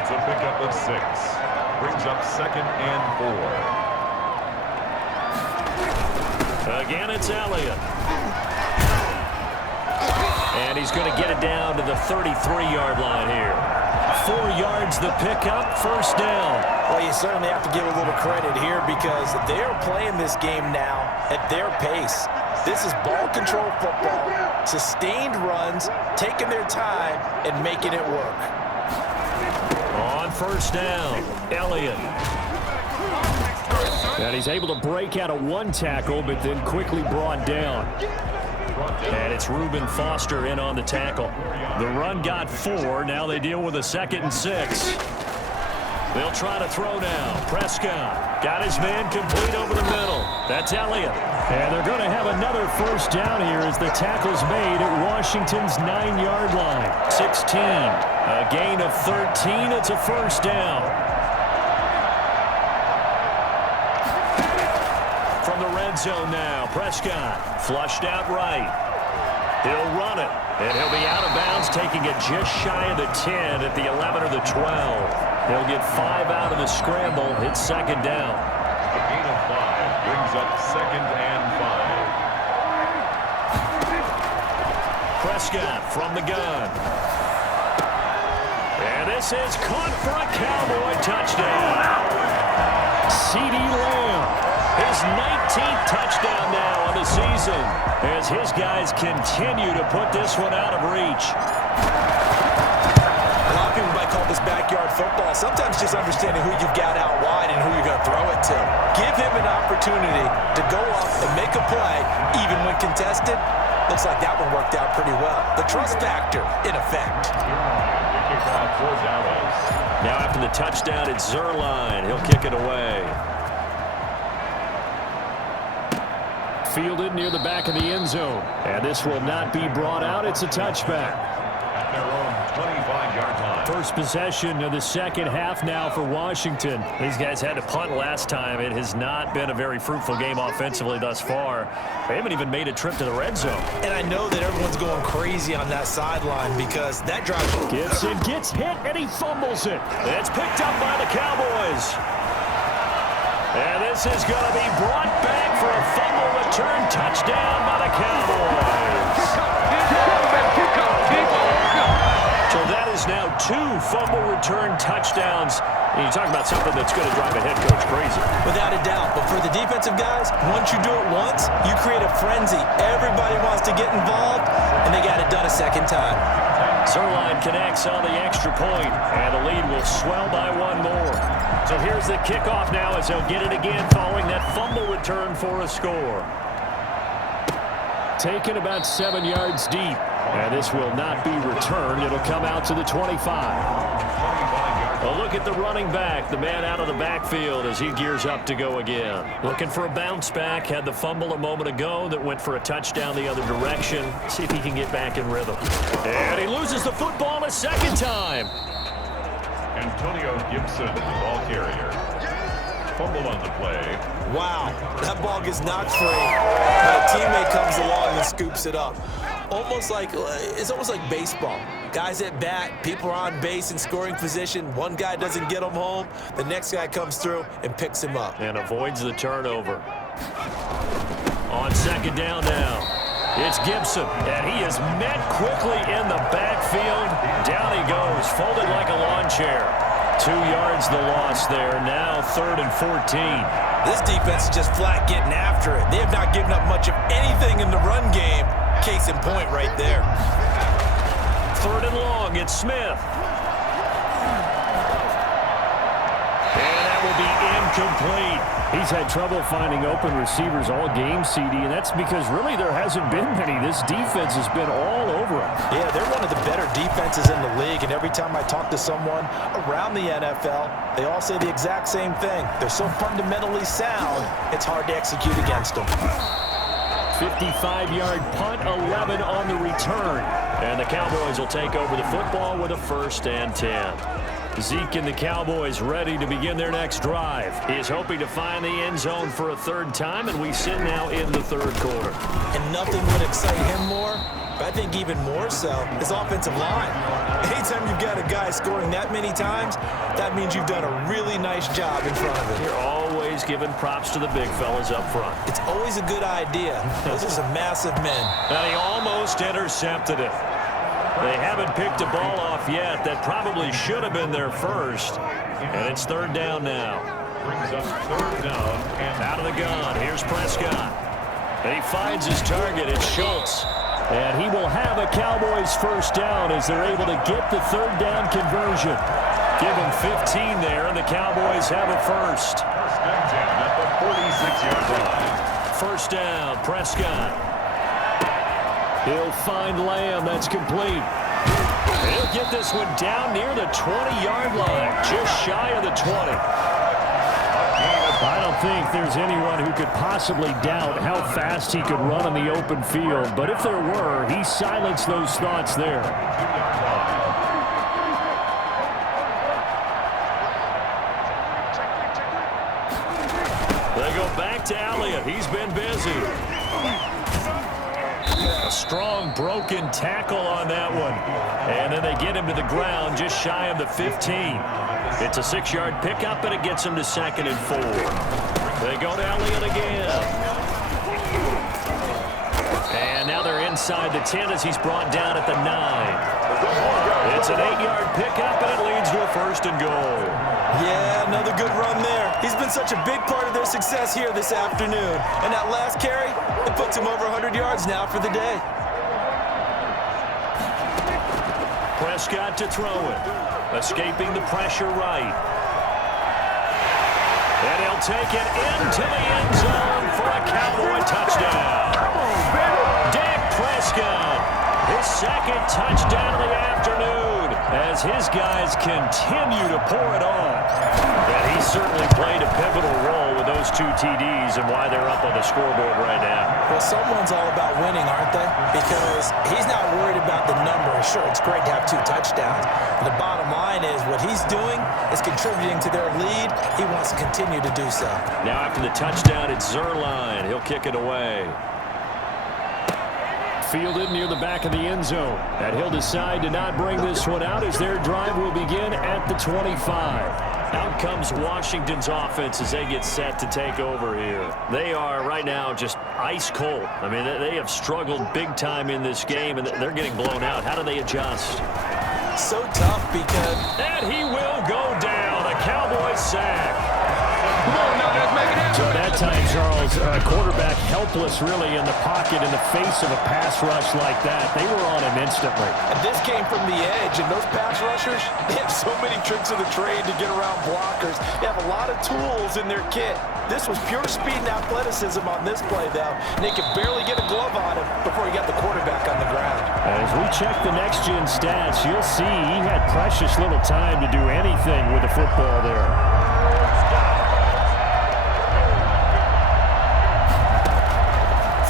It's a pickup of 6. Brings up 2nd and 4. Again, it's Elliott. And he's going to get it down to the 33-yard line here. 4 yards the pickup, first down. Well, you certainly have to give a little credit here because they're playing this game now at their pace. This is ball control football, sustained runs, taking their time and making it work. On first down, Elliott. And he's able to break out of one tackle, but then quickly brought down. And it's Reuben Foster in on the tackle. The run got 4. Now they deal with a 2nd and 6. They'll try to throw now. Prescott got his man complete over the middle. That's Elliott. And they're going to have another first down here as the tackle's made at Washington's 9-yard line. 16. A gain of 13. It's a first down. From the red zone now, Prescott flushed out right. He'll run it, and he'll be out of bounds, taking it just shy of the 10 at the 11 or the 12. He'll get 5 out of the scramble. It's 2nd down. A gain of 5 brings up 2nd and 5. Prescott from the gun. And this is caught for a Cowboy touchdown. CeeDee Lamb, his 19th touchdown now on the season as his guys continue to put this one out of reach. A lot of people might call this backyard football. Sometimes just understanding who you've got out wide and who you're going to throw it to. Give him an opportunity to go up and make a play, even when contested. Looks like that one worked out pretty well. The trust factor in effect. Now after the touchdown, it's Zerline. He'll kick it away. Fielded near the back of the end zone. And this will not be brought out. It's a touchback. At their own 25-yard line. First possession of the second half now for Washington. These guys had to punt last time. It has not been a very fruitful game offensively thus far. They haven't even made a trip to the red zone. And I know that everyone's going crazy on that sideline because that drive... Gibson gets hit and he fumbles it. It's picked up by the Cowboys. And this is going to be brought back for a fumble return touchdown by the Cowboys. So that is now 2 fumble return touchdowns. And you talk about something that's going to drive a head coach crazy. Without a doubt. But for the defensive guys, once you do it once, you create a frenzy. Everybody wants to get involved, and they got it done a second time. Zerline connects on the extra point, and the lead will swell by 1 more. So here's the kickoff now as they'll get it again following that fumble return for a score. taken about 7 yards deep. And this will not be returned. It'll come out to the 25. A look at the running back, the man out of the backfield as he gears up to go again. Looking for a bounce back. Had the fumble a moment ago that went for a touchdown the other direction. See if he can get back in rhythm. And he loses the football a second time. Antonio Gibson, the ball carrier. Fumble on the play. Wow, that ball gets knocked free, but a teammate comes along and scoops it up. It's almost like baseball. Guys at bat, people are on base in scoring position. One guy doesn't get him home. The next guy comes through and picks him up. And avoids the turnover. On second down now, it's Gibson. And he is met quickly in the backfield. Down he goes, folded like a lawn chair. 2 yards the loss there. Now 3rd and 14. This defense is just flat getting after it. They have not given up much of anything in the run game. Case in point right there. 3rd and long, it's Smith. And that will be incomplete. He's had trouble finding open receivers all game, CD, and that's because really there hasn't been many. This defense has been all over him. Yeah, they're one of the better defenses in the league, and every time I talk to someone around the NFL, they all say the exact same thing. They're so fundamentally sound, it's hard to execute against them. 55-yard punt, 11 on the return. And the Cowboys will take over the football with a 1st and 10. Zeke and the Cowboys ready to begin their next drive. He is hoping to find the end zone for a 3rd time, and we sit now in the 3rd quarter. And nothing would excite him more, but I think even more so, his offensive line. Anytime you've got a guy scoring that many times, that means you've done a really nice job in front of him. You're always giving props to the big fellas up front. It's always a good idea. Those are some massive men. And he almost intercepted it. They haven't picked a ball off yet. That probably should have been their first. And it's 3rd down now. Brings up 3rd down and out of the gun. Here's Prescott. And he finds his target. It's Schultz. And he will have a Cowboys 1st down as they're able to get the 3rd down conversion. Give him 15 there, and the Cowboys have a 1st. 1st and 10 at the 46-yard line. 1st down, Prescott. He'll find Lamb. That's complete. He'll get this one down near the 20-yard line, just shy of the 20. I don't think there's anyone who could possibly doubt how fast he could run on the open field. But if there were, he silenced those thoughts there. They go back to Elliott. He's been busy. A strong broken tackle on that one. And then they get him to the ground just shy of the 15. It's a 6-yard pickup, and it gets him to 2nd and 4. They go to Elliott again. And now they're inside the 10 as he's brought down at the 9. It's an 8-yard pickup, and it leads to a 1st and goal. Yeah, another good run there. He's been such a big part of their success here this afternoon. And that last carry, it puts him over 100 yards now for the day. Prescott to throw it. Escaping the pressure right. And he'll take it into the end zone for a Cowboy touchdown. Dak Prescott, his 2nd touchdown of the afternoon as his guys continue to pour it on. And he certainly played a pivotal role with those 2 TDs and why they're up on the scoreboard right now. Well, someone's all about winning, aren't they? Because he's not worried about the number. Sure, it's great to have 2 touchdowns. But the bottom line is what he's doing is contributing to their lead. He wants to continue to do so. Now after the touchdown, it's Zerline. He'll kick it away. Fielded near the back of the end zone. And he'll decide to not bring this one out as their drive will begin at the 25. Out comes Washington's offense as they get set to take over here. They are right now just ice cold. I mean, they have struggled big time in this game, and they're getting blown out. How do they adjust? So tough because... And he will go down. A Cowboy sack. So that that time, Charles, a quarterback helpless really in the pocket in the face of a pass rush like that. They were on him instantly. And this came from the edge, and those pass rushers, they have so many tricks of the trade to get around blockers. They have a lot of tools in their kit. This was pure speed and athleticism on this play, though, and they could barely get a glove on him before he got the quarterback on the ground. As we check the next-gen stats, you'll see he had precious little time to do anything with the football there.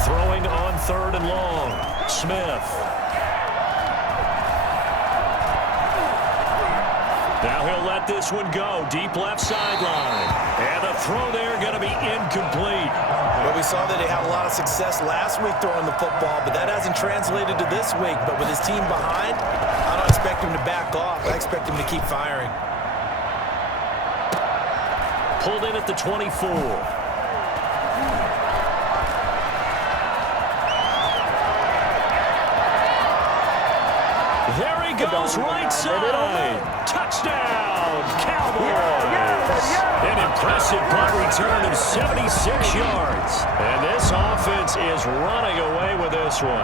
Throwing on 3rd and long. Smith. Now he'll let this one go. Deep left sideline. And the throw there going to be incomplete. Well, we saw that he had a lot of success last week throwing the football, but that hasn't translated to this week. But with his team behind, I don't expect him to back off. I expect him to keep firing. Pulled in at the 24. There he goes, right side. Touchdown, Cowboys. An impressive punt return of 76 yards. And this offense is running away with this one.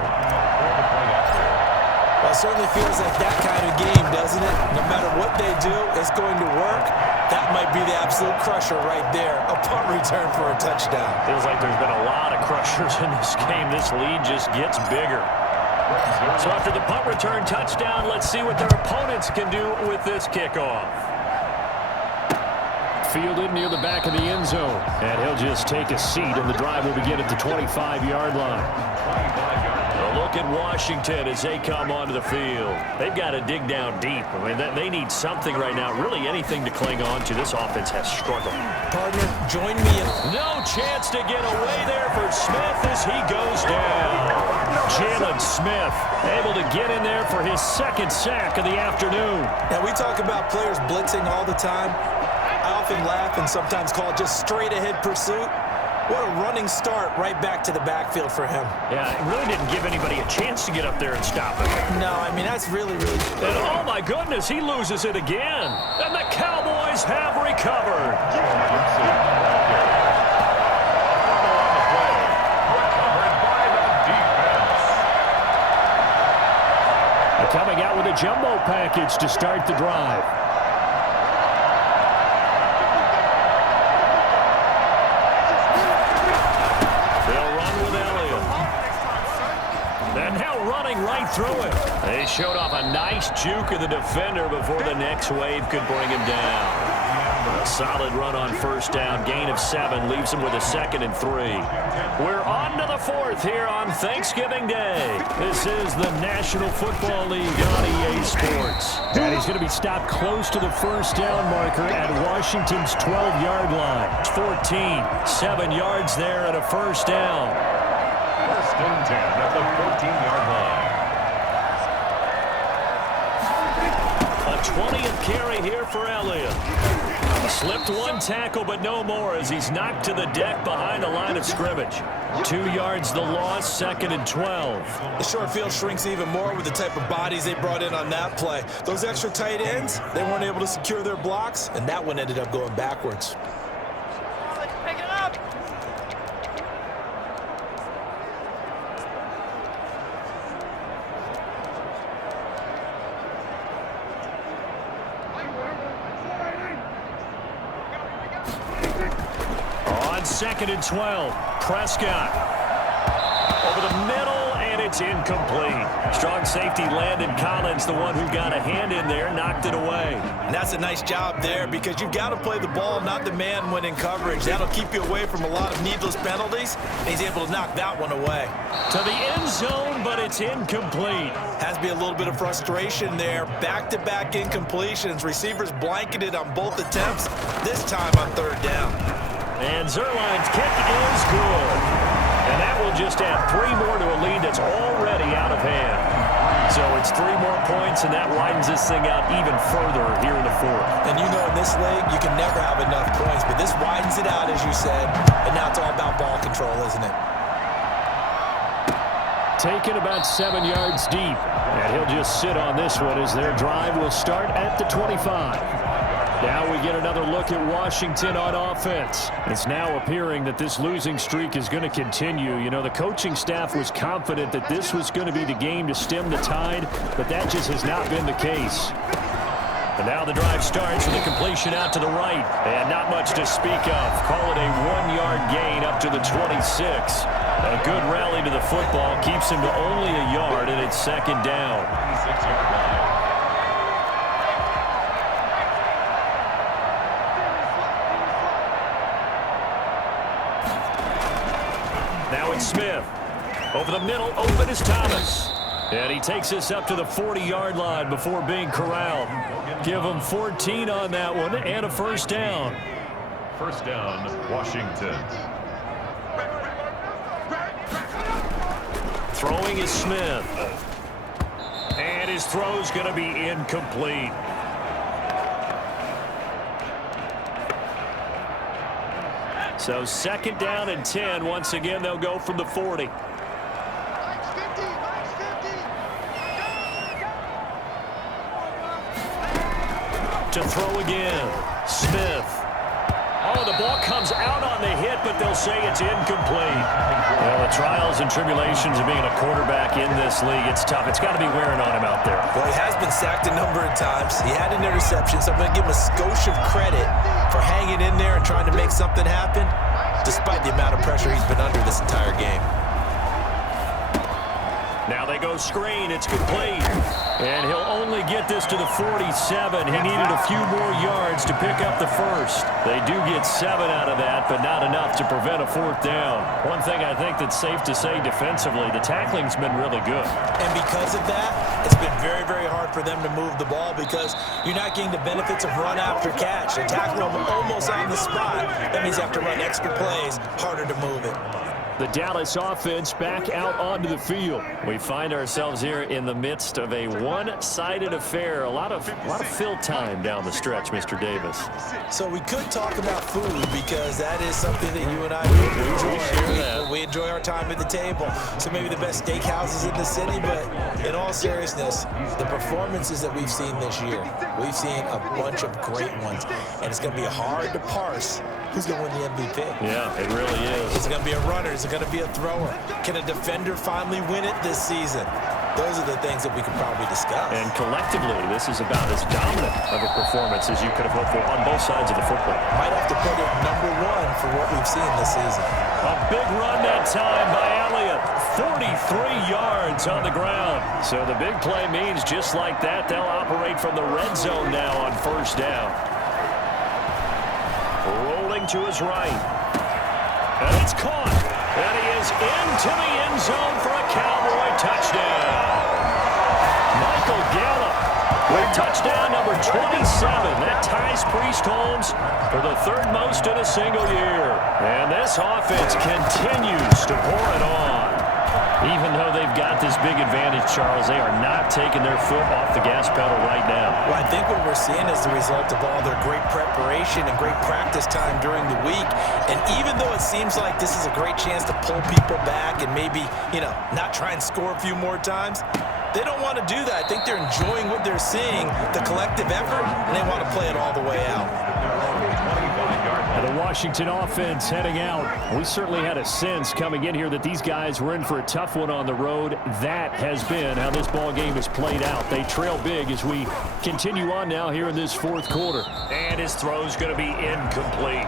Well, it certainly feels like that kind of game, doesn't it? No matter what they do, it's going to work. That might be the absolute crusher right there. A punt return for a touchdown. Feels like there's been a lot of crushers in this game. This lead just gets bigger. So after the punt return touchdown, let's see what their opponents can do with this kickoff. Fielded near the back of the end zone. And he'll just take a seat, and the drive will begin at the 25-yard line. A look at Washington as they come onto the field. They've got to dig down deep. I mean, they need something right now, really anything to cling on to. This offense has struggled. Partner, join me in. No chance to get away there for Smith as he goes down. Jalen Smith able to get in there for his 2nd sack of the afternoon. Now, we talk about players blitzing all the time. I often laugh and sometimes call it just straight-ahead pursuit. What a running start right back to the backfield for him. Yeah, it really didn't give anybody a chance to get up there and stop him. No, I mean, that's really, really... And oh, my goodness, he loses it again. And the Cowboys have recovered. Coming out with a jumbo package to start the drive. They'll run with Elliott. And now running right through it. They showed off a nice juke of the defender before the next wave could bring him down. A solid run on 1st down. Gain of 7 leaves him with a 2nd and 3. We're on to the 4th here on Thanksgiving Day. This is the National Football League on EA Sports. And he's going to be stopped close to the 1st down marker at Washington's 12-yard line. It's 14. 7 yards there and a 1st down. 1st and 10 at the 14-yard line. A 20th carry here for Elliott. Slipped one tackle, but no more as he's knocked to the deck behind the line of scrimmage. 2 yards the loss, 2nd and 12. The short field shrinks even more with the type of bodies they brought in on that play. Those extra tight ends, they weren't able to secure their blocks, and that one ended up going backwards. Pick it up. On 2nd and 12, Prescott over the middle, and it's incomplete. Strong safety Landon Collins, the one who got a hand in there, knocked it away. And that's a nice job there because you've got to play the ball, not the man when in coverage. That'll keep you away from a lot of needless penalties, and he's able to knock that one away. To the end zone, but it's incomplete. Has to be a little bit of frustration there. Back-to-back incompletions. Receivers blanketed on both attempts, this time on 3rd down. And Zerline's kick is good. And that will just add 3 more to a lead that's already out of hand. So it's 3 more points, and that widens this thing out even further here in the 4th. And you know in this league, you can never have enough points, but this widens it out, as you said, and now it's all about ball control, isn't it? Taken about 7 yards deep. And he'll just sit on this one as their drive will start at the 25. Now we get another look at Washington on offense. It's now appearing that this losing streak is going to continue. You know, the coaching staff was confident that this was going to be the game to stem the tide, but that just has not been the case. And now the drive starts with a completion out to the right. And not much to speak of. Call it a 1-yard gain up to the 26. A good rally to the football keeps him to only a yard, and it's second down. Now it's Smith. Over the middle, open is Thomas. And he takes us up to the 40-yard line before being corralled. Give him 14 on that one and a first down. First down, Washington. Throwing is Smith. And his throw's going to be incomplete. So second down and 10. Once again, they'll go from the 40. To throw again. Smith. Oh, the ball comes out on the hit, but they'll say it's incomplete. Well, the trials and tribulations of being a quarterback in this league, it's tough. It's got to be wearing on him out there. Well, he has been sacked a number of times. He had an interception, so I'm going to give him a skosh of credit for hanging in there and trying to make something happen, despite the amount of pressure he's been under this entire game. Now they go screen. It's complete. And he'll only get this to the 47. He needed a few more yards to pick up the first. They do get 7 out of that, but not enough to prevent a fourth down. One thing I think that's safe to say defensively, the tackling's been really good. And because of that, it's been very, very hard for them to move the ball because you're not getting the benefits of run after catch. They tackle them almost on the spot. That means you have to run extra plays, harder to move it. The Dallas offense back out onto the field. We find ourselves here in the midst of a one-sided affair. A lot of fill time down the stretch, Mr. Davis. So we could talk about food because that is something that you and I enjoy. We enjoy our time at the table. So maybe the best steakhouses in the city, but in all seriousness, the performances that we've seen this year, we've seen a bunch of great ones, and it's going to be hard to parse who's going to win the MVP. Yeah, it really is. Is it going to be a runner? Is it going to be a thrower? Can a defender finally win it this season? Those are the things that we could probably discuss. And collectively, this is about as dominant of a performance as you could have hoped for on both sides of the football. Might have to put it number 1 for what we've seen this season. A big run that time by Elliott. 43 yards on the ground. So the big play means just like that, they'll operate from the red zone now on first down. Rolling to his right. And it's caught. And he is into the end zone for a Cowboy touchdown. Michael Gallup with touchdown number 27. That ties Priest Holmes for the third most in a single year. And this offense continues to pour it on. Even though they've got this big advantage, Charles, they are not taking their foot off the gas pedal right now. Well, I think what we're seeing is the result of all their great preparation and great practice time during the week. And even though it seems like this is a great chance to pull people back and maybe, not try and score a few more times, they don't want to do that. I think they're enjoying what they're seeing, the collective effort, and they want to play it all the way out. The Washington offense heading out. We certainly had a sense coming in here that these guys were in for a tough one on the road. That has been how this ball game has played out. They trail big as we continue on now here in this fourth quarter. And his throw's going to be incomplete.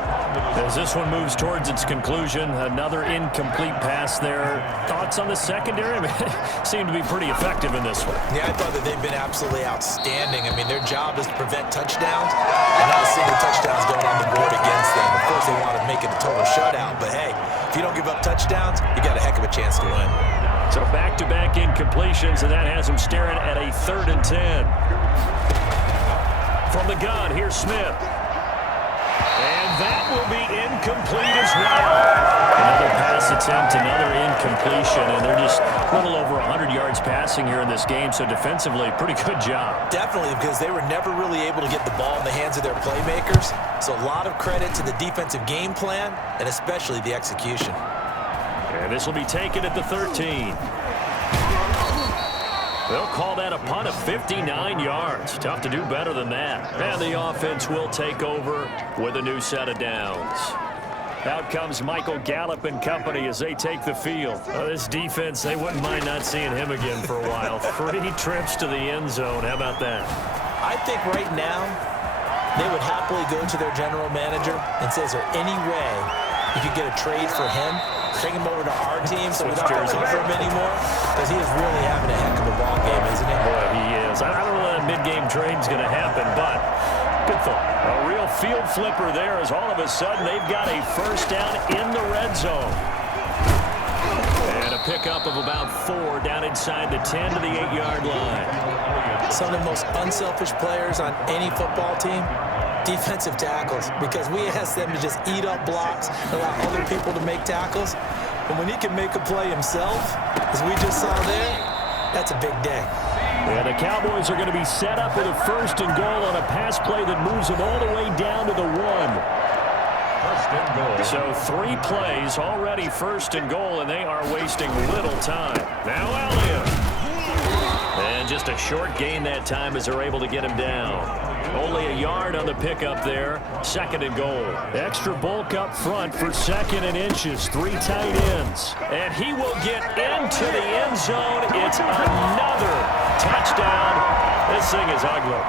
As this one moves towards its conclusion, another incomplete pass there. Thoughts on the secondary? Seem to be pretty effective in this one. Yeah, I thought that they've been absolutely outstanding. I mean, their job is to prevent touchdowns, and not a single touchdown's going on the board against them. Of course, they want to make it a total shutout, but hey, if you don't give up touchdowns, you got a heck of a chance to win. So back-to-back incompletions, and that has them staring at a 3rd and 10. From the gun, here's Smith. And that will be incomplete as well. Another pass attempt, another incompletion, and they're just a little over 100 yards passing here in this game, so defensively, pretty good job. Definitely, because they were never really able to get the ball in the hands of their playmakers, so a lot of credit to the defensive game plan, and especially the execution. And this will be taken at the 13. They'll call that a punt of 59 yards. Tough to do better than that. And the offense will take over with a new set of downs. Out comes Michael Gallup and company as they take the field. This defense, they wouldn't mind not seeing him again for a while. 3 trips to the end zone. How about that? I think right now they would happily go to their general manager and say, is there any way you could get a trade for him? Bring him over to our team so we don't have to cover him anymore? Because he is really having a heck of a ball game, isn't he? Boy, he is. I don't know that mid-game trade's going to happen, but good thought. A real field flipper there as all of a sudden they've got a first down in the red zone. And a pickup of about 4 down inside the 10 to the 8-yard line. Some of the most unselfish players on any football team, defensive tackles, because we ask them to just eat up blocks, allow other people to make tackles. And when he can make a play himself, as we just saw there, that's a big day. And the Cowboys are going to be set up with a first and goal on a pass play that moves them all the way down to the 1. First and goal. So 3 plays already first and goal, and they are wasting little time. Now Elliott. And just a short gain that time as they're able to get him down. Only a yard on the pickup there. Second and goal. Extra bulk up front for 2nd and inches. 3 tight ends. And he will get into the end zone. It's another touchdown. This thing is ugly.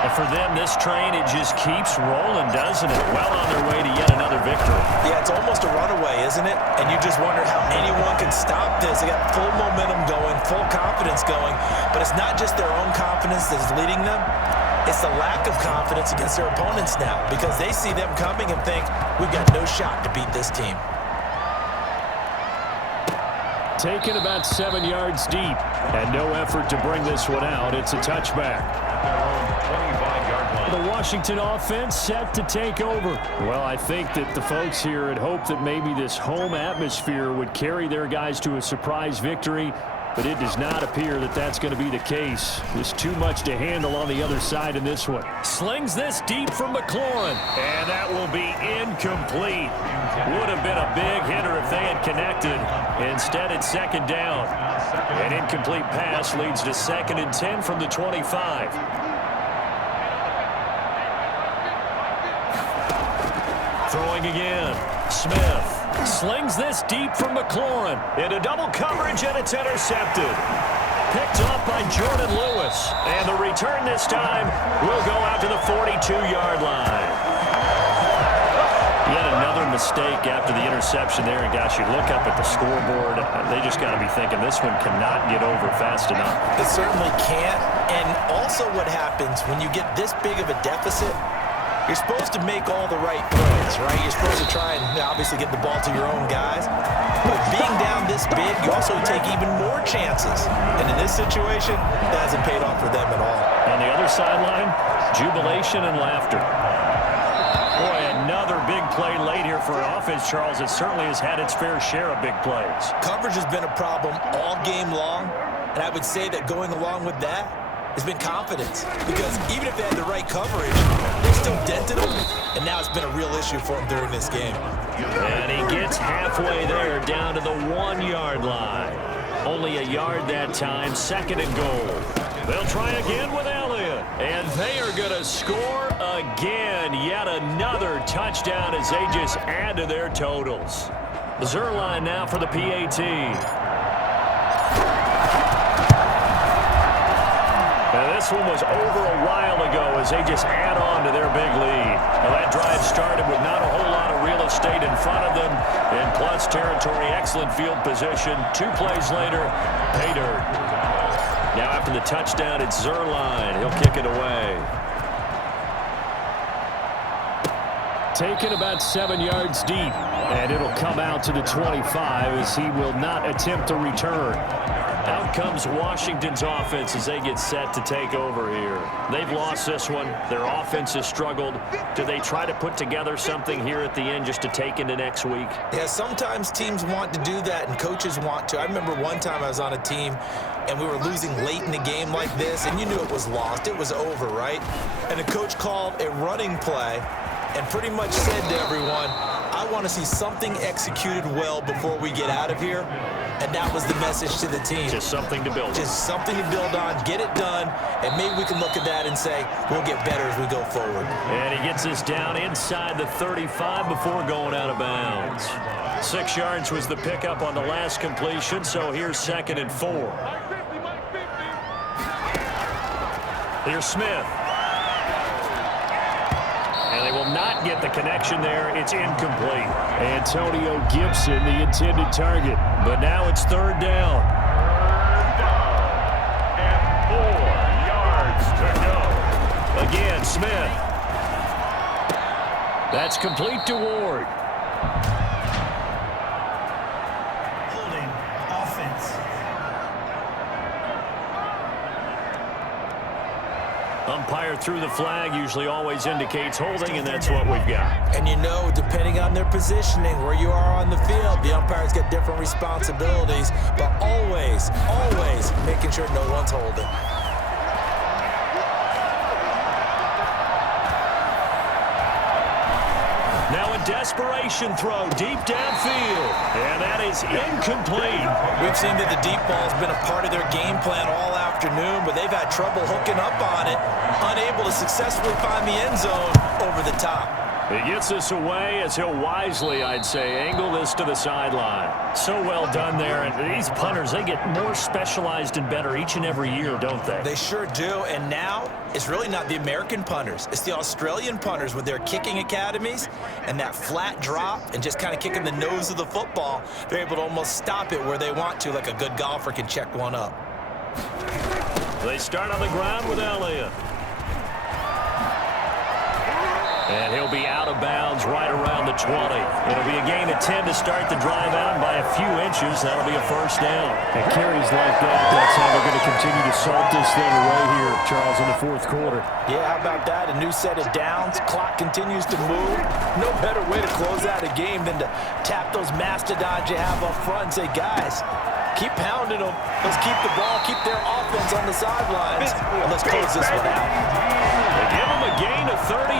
And for them, this train, it just keeps rolling, doesn't it? Well on their way to yet another victory. Yeah, it's almost a runaway, isn't it? And you just wonder how anyone can stop this. They got full momentum going, full confidence going. But it's not just their own confidence that's leading them. It's the lack of confidence against their opponents now because they see them coming and think, we've got no shot to beat this team. Taken about 7 yards deep and no effort to bring this one out. It's a touchback. The Washington offense set to take over. Well, I think that the folks here had hoped that maybe this home atmosphere would carry their guys to a surprise victory, but it does not appear that that's going to be the case. There's too much to handle on the other side in this one. Slings this deep from McLaurin, and that will be incomplete. Would have been a big hitter if they had connected. Instead, it's 2nd down. An incomplete pass leads to 2nd and 10 from the 25. Throwing again. Smith slings this deep from McLaurin. Into double coverage, and it's intercepted. Picked up by Jordan Lewis. And the return this time will go out to the 42-yard line. Yet another mistake after the interception there. And, gosh, you look up at the scoreboard. They just got to be thinking this one cannot get over fast enough. It certainly can't. And also what happens when you get this big of a deficit, you're supposed to make all the right plays, right? You're supposed to try and obviously get the ball to your own guys. But being down this big, you also take even more chances. And in this situation, that hasn't paid off for them at all. On the other sideline, jubilation and laughter. Boy, another big play late here for an offense, Charles. It certainly has had its fair share of big plays. Coverage has been a problem all game long. And I would say that going along with that has been confidence. Because even if they had the right coverage, they still dented them. And now it's been a real issue for them during this game. And he gets halfway there down to the 1-yard line. Only a yard that time, 2nd and goal. They'll try again with Elliott. And they are going to score again. Yet another touchdown as they just add to their totals. Zerline now for the PAT. Now, this one was over a while ago as they just add on to their big lead. Now, that drive started with not a whole lot of real estate in front of them. In plus territory, excellent field position. 2 plays later, pay dirt. Now, after the touchdown, it's Zerline. He'll kick it away. Taken about 7 yards deep, and it'll come out to the 25 as he will not attempt to return. Out comes Washington's offense as they get set to take over here. They've lost this one. Their offense has struggled. Do they try to put together something here at the end just to take into next week? Yeah, sometimes teams want to do that and coaches want to. I remember one time I was on a team and we were losing late in the game like this, and you knew it was lost. It was over, right? And the coach called a running play and pretty much said to everyone, I want to see something executed well before we get out of here. And that was the message to the team. Just something to build on. Just something to build on, get it done, and maybe we can look at that and say, we'll get better as we go forward. And he gets us down inside the 35 before going out of bounds. 6 yards was the pickup on the last completion, so here's 2nd and 4. Here's Smith. And they will not get the connection there. It's incomplete. Antonio Gibson, the intended target. But now it's 3rd down. And 4 yards to go. Again, Smith. That's complete to Ward. Holding offense. Umpire threw the flag, usually always indicates holding, and that's what we've got. And you know, depending on their positioning, where you are on the field, the umpires get different responsibilities, but always, always making sure no one's holding. Now a desperation throw deep downfield, and that is incomplete. We've seen that the deep ball's been a part of their game plan all afternoon, but they've had trouble hooking up on it, unable to successfully find the end zone over the top. He gets this away as he'll wisely, I'd say, angle this to the sideline. So well done there. And these punters, they get more specialized and better each and every year, don't they? They sure do. And now it's really not the American punters. It's the Australian punters with their kicking academies and that flat drop and just kind of kicking the nose of the football. They're able to almost stop it where they want to, like a good golfer can check one up. They start on the ground with Elliott. And he'll be out of bounds right around the 20. It'll be a gain of 10 to start the drive out by a few inches. That'll be a 1st down. And carries like that, that's how they're going to continue to salt this thing away here, Charles, in the 4th quarter. Yeah, how about that? A new set of downs. Clock continues to move. No better way to close out a game than to tap those mastodons you have up front and say, guys, keep pounding them. Let's keep the ball, keep their offense on the sidelines, and let's close this one out. They give him a gain of 38.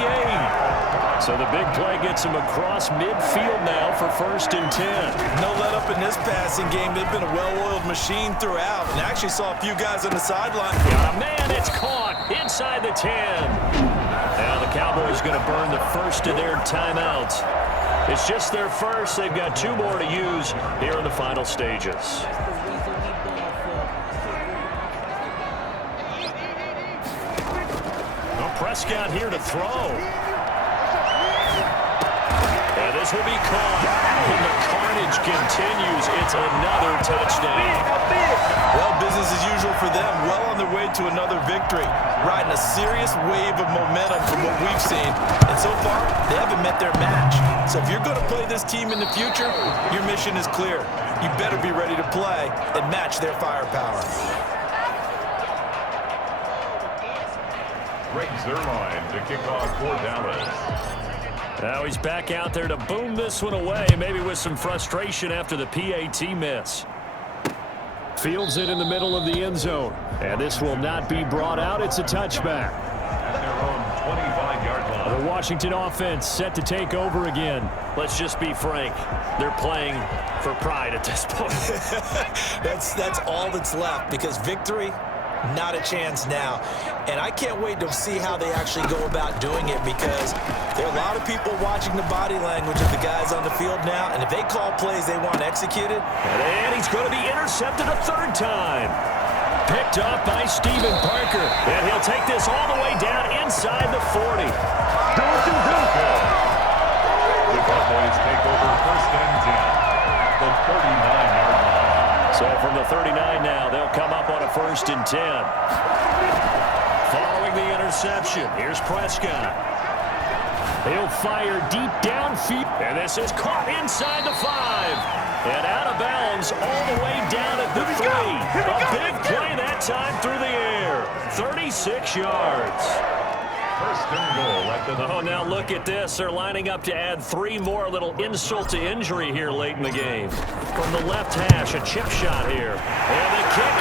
So the big play gets him across midfield now for 1st and 10. No let up in this passing game. They've been a well-oiled machine throughout, and actually saw a few guys on the sideline. Got a man, it's caught inside the 10. Now the Cowboys going to burn the first of their timeouts. It's just their first. They've got 2 more to use here in the final stages. Prescott here to throw. And this will be caught. And the carnage continues. It's another touchdown. Well, business as usual for them. Well on their way to another victory. Riding a serious wave of momentum from what we've seen. And so far, they haven't met their match. So if you're going to play this team in the future, your mission is clear. You better be ready to play and match their firepower. Greg Zuerlein to kick off for Dallas. Now he's back out there to boom this one away, maybe with some frustration after the PAT miss. Fields it in the middle of the end zone. And this will not be brought out. It's a touchback. They're on 25-yard line. The Washington offense set to take over again. Let's just be frank. They're playing for pride at this point. That's all that's left, because victory, not a chance now. And I can't wait to see how they actually go about doing it, because there are a lot of people watching the body language of the guys on the field now, and if they call plays they want executed. And he's going to be intercepted a 3rd time. Picked up by Stephen Parker. And he'll take this all the way down inside the 40. The Cowboys take over 1st and 10. The 39-yard line. So from the 39 now, they'll come up on a 1st and 10. Following the interception, here's Prescott. He'll fire deep downfield. And this is caught inside the 5. And out of bounds all the way down at the 3. A big play that time through the air. 36 yards. 1st and goal at the... Oh, now look at this. They're lining up to add 3 more. A little insult to injury here late in the game. From the left hash, a chip shot here. And the kick